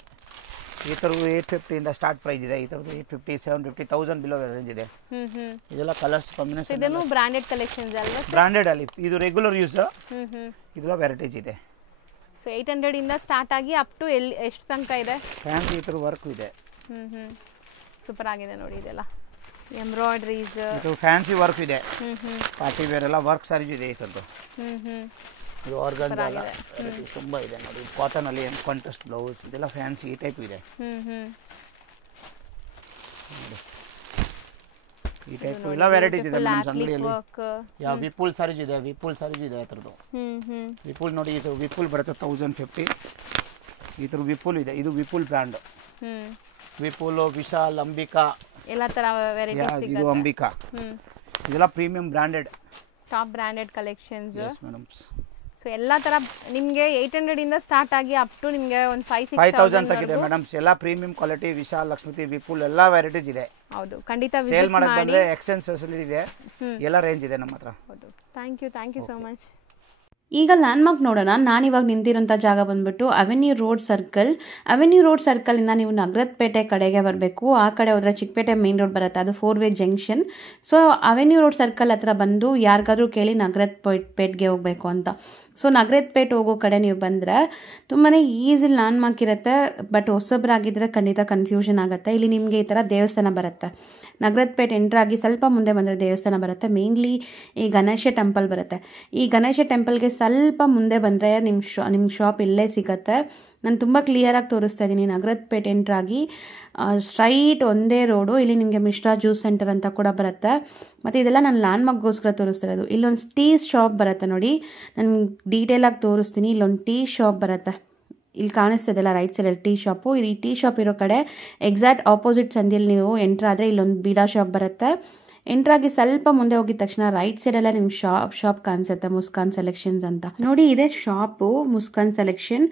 ಈ ತರ 850 ಇಂದ ಸ್ಟಾರ್ಟ್ ಪ್ರೈಸ್ ಇದೆ. ಈ ತರದ್ದು 850, 750, 1000 ಬಿಲೋ ರೇಂಜ್ ಇದೆ. ಇದೆಲ್ಲ ಕಲರ್ಸ್ ಕಾಂಬಿನೇಷನ್. ಇದನ್ನು ಬ್ರಾಂಡೆಡ್ ಕಲೆಕ್ಷನ್ಸ್ ಅಲ್ವಾ? ಬ್ರಾಂಡೆಡ್ ಅಲ್ಲಿ ಇದು ರೆಗ್ಯುಲರ್ ಯೂಸ್. ಇದೆಲ್ಲ ವೆರೈಟೀಸ್ ಇದೆ. ಸೊ 800 ಇಂದ ಸ್ಟಾರ್ಟ್ ಆಗಿ ಅಪ್ ಟು ಎಷ್ಟು ತನಕ ಇದೆ? ಫ್ಯಾನ್ಸಿ ಈ ತರ ವರ್ಕ್ ಇದೆ. ಸೂಪರ್ ಆಗಿದೆ ನೋಡಿ. ಇದೆಲ್ಲ ಎಂಬ್ರಾಯ್ಡರೀಸ್, ಇದು ಫ್ಯಾನ್ಸಿ ವರ್ಕ್ ಇದೆ. ಪಾರ್ಟಿ ವೇರ್ ಎಲ್ಲ ವರ್ಕ್ ಸಾರೀಸ್ ಇದೆ. ಈ ತರದ್ದು ಇದು ಆರ್ಗನ್ಜಾ ಎಲ್ಲ ತುಂಬಾ ಇದೆ ನೋಡಿ. ಕಾಟನ್ ಅಲ್ಲಿ ಕಾಂಟ್ರಾಸ್ಟ್ ಬ್ಲೌಸ್ ಇದೆಲ್ಲ ಫ್ಯಾನ್ಸಿ ಈ ಟೈಪ್ ಇದೆ. ಈ ಟೈಪ್ ಎಲ್ಲ ವೆರೈಟೀಸ್ ಇದೆ ನಮ್ಮ ಅಂಗಡಿಯಲ್ಲಿ. ಯಾವ ವಿಪುಲ್ ಸಾರೀಸ್ ಇದೆ, ವಿಪುಲ್ ಸಾರೀಸ್ ಇದೆ. ಅದರದ್ದು ವಿಪುಲ್ ನೋಡಿ, ಇದು ವಿಪುಲ್ ಬರುತ್ತೆ 1050. ಈ ತರ ವಿಪುಲ್ ಇದೆ. ಇದು ವಿಪುಲ್ ಬ್ರ್ಯಾಂಡ್. ವಿಪುಲ್, ವಿಶಾಲ್, ಅಂಬಿಕಾ ಎಲ್ಲ ತರ ವೆರೈಟೀಸ್ ಸಿಗುತ್ತೆ. ಇದು ಅಂಬಿಕಾ. ಇದೆಲ್ಲ premium branded top branded collections. Yes madams. So ಎಲ್ಲ ತರ ನಿಮಗೆ 800 ಇಂದ ಸ್ಟಾರ್ಟ್ ಆಗಿ ಅಪ್ ಟು ನಿಮಗೆ ಒಂದು 5000 ತನಕ ಇದೆ ಮೇಡಮ್ಸ್. ಎಲ್ಲ ಪ್ರೀಮಿಯಂ ಕ್ವಾಲಿಟಿ. ವಿಶಾಲ್, ಲಕ್ಷ್ಮೀಪತಿ, ವಿಪುಲ್ ಎಲ್ಲ ವೆರೈಟೀಸ್ ಇದೆ. ಹೌದು, ಖಂಡಿತ ಸೇಲ್ ಮಾಡಕ್ಕೆ ಬಂದ್ರೆ ಎಕ್ಸ್ಚೇಂಜ್ ಫೆಸಿಲಿಟಿ ಇದೆ. ಎಲ್ಲ ರೇಂಜ್ ಇದೆ ನಮ್ಮ ಹತ್ರ. ಹೌದು. Thank you so much. ಈಗ ಲ್ಯಾಂಡ್ಮಾರ್ಕ್ ನೋಡೋಣ. ನಾನಿವಾಗ ನಿಂತಿರೋಂಥ ಜಾಗ ಬಂದ್ಬಿಟ್ಟು avenue road circle. Avenue road ಸರ್ಕಲಿಂದ ನೀವು ನಗರದಪೇಟೆ ಕಡೆಗೆ ಬರಬೇಕು. ಆ ಕಡೆ ಹೋದ್ರೆ ಚಿಕ್ಕಪೇಟೆ ಮೇನ್ ರೋಡ್ ಬರುತ್ತೆ, ಅದು 4-ವೇ junction. So avenue road circle ಹತ್ರ ಬಂದು ಯಾರಿಗಾದ್ರೂ ಕೇಳಿ ನಗರದಪೇಟೆಗೆ ಹೋಗಬೇಕು ಅಂತ. ಸೊ ನಗರದಪೇಟೆ ಹೋಗೋ ಕಡೆ ನೀವು ಬಂದರೆ ತುಂಬಾ ಈಸಿ ಲ್ಯಾಂಡ್ಮಾರ್ಕ್ ಇರುತ್ತೆ. ಬಟ್ ಹೊಸಬ್ರಾಗಿದ್ದರೆ ಖಂಡಿತ ಕನ್ಫ್ಯೂಷನ್ ಆಗುತ್ತೆ. ಇಲ್ಲಿ ನಿಮಗೆ ಈ ಥರ ದೇವಸ್ಥಾನ ಬರುತ್ತೆ. ನಗರದಪೇಟೆ ಎಂಟ್ರಾಗಿ ಸ್ವಲ್ಪ ಮುಂದೆ ಬಂದರೆ ದೇವಸ್ಥಾನ ಬರುತ್ತೆ. ಮೇನ್ಲಿ ಈ ಗಣೇಶ ಟೆಂಪಲ್ ಬರುತ್ತೆ. ಈ ಗಣೇಶ ಟೆಂಪಲ್ಗೆ ಸ್ವಲ್ಪ ಮುಂದೆ ಬಂದರೆ ನಿಮ್ಮ ಶಾಪ್ ಇಲ್ಲೇ ಸಿಗುತ್ತೆ. ನಾನು ತುಂಬ ಕ್ಲಿಯರಾಗಿ ತೋರಿಸ್ತಾ ಇದ್ದೀನಿ. ನಗರದಪೇಟೆ ಎಂಟ್ರಾಗಿ ಸ್ಟ್ರೈಟ್ ಒಂದೇ ರೋಡು. ಇಲ್ಲಿ ನಿಮಗೆ ಮಿಶ್ರಾ ಜ್ಯೂಸ್ ಸೆಂಟರ್ ಅಂತ ಕೂಡ ಬರುತ್ತೆ. ಮತ್ತು ಇದೆಲ್ಲ ನಾನು ಲ್ಯಾಂಡ್ಮಾರ್ಕ್ಗೋಸ್ಕರ ತೋರಿಸ್ತಿರೋದು. ಇಲ್ಲೊಂದು ಟೀ ಶಾಪ್ ಬರುತ್ತೆ ನೋಡಿ, ನಾನು ಡೀಟೇಲಾಗಿ ತೋರಿಸ್ತೀನಿ. ಇಲ್ಲೊಂದು ಟೀ ಶಾಪ್ ಬರುತ್ತೆ. ಇಲ್ಲಿ ಕಾಣಿಸ್ತದೆಲ್ಲ ರೈಟ್ ಸೈಡಲ್ಲಿ ಟೀ ಶಾಪು. ಈ ಟೀ ಶಾಪ್ ಇರೋ ಕಡೆ ಎಕ್ಸಾಕ್ಟ್ ಆಪೋಸಿಟ್ ಸಂದಿಯಲ್ಲಿ ನೀವು ಎಂಟ್ರಾದರೆ ಇಲ್ಲೊಂದು ಬೀಡಾ ಶಾಪ್ ಬರುತ್ತೆ. ಎಂಟ್ರಾಗಿ ಸ್ವಲ್ಪ ಮುಂದೆ ಹೋಗಿದ ತಕ್ಷಣ ರೈಟ್ ಸೈಡಲ್ಲೇ ನಿಮ್ಮ ಶಾಪ್ ಕಾಣಿಸುತ್ತೆ, ಮುಸ್ಕಾನ್ ಸೆಲೆಕ್ಷನ್ಸ್ ಅಂತ. ನೋಡಿ, ಇದೆ ಶಾಪು ಮುಸ್ಕಾನ್ ಸೆಲೆಕ್ಷನ್.